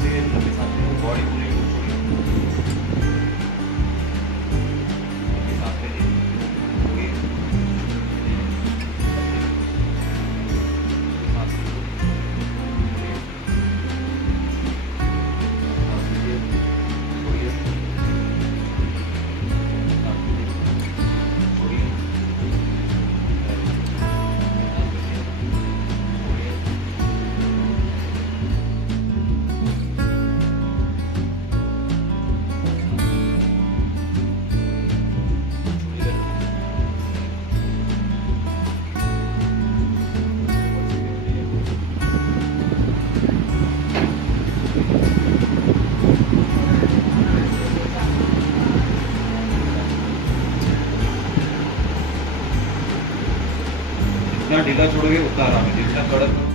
फिर लंबे सांस लीजिए, बॉडी पूरी छोड़िए, लंबी सांस लीजिए, छोड़िए, सांस लीजिए, छोड़िए, सांस लीजिए, छोड़िए, सांस लीजिए, छोड़िए, सांस लीजिए, छोड़िए, छोड़िए, जितना ढीला छोड़ोगे उतना आराम है, जितना कड़क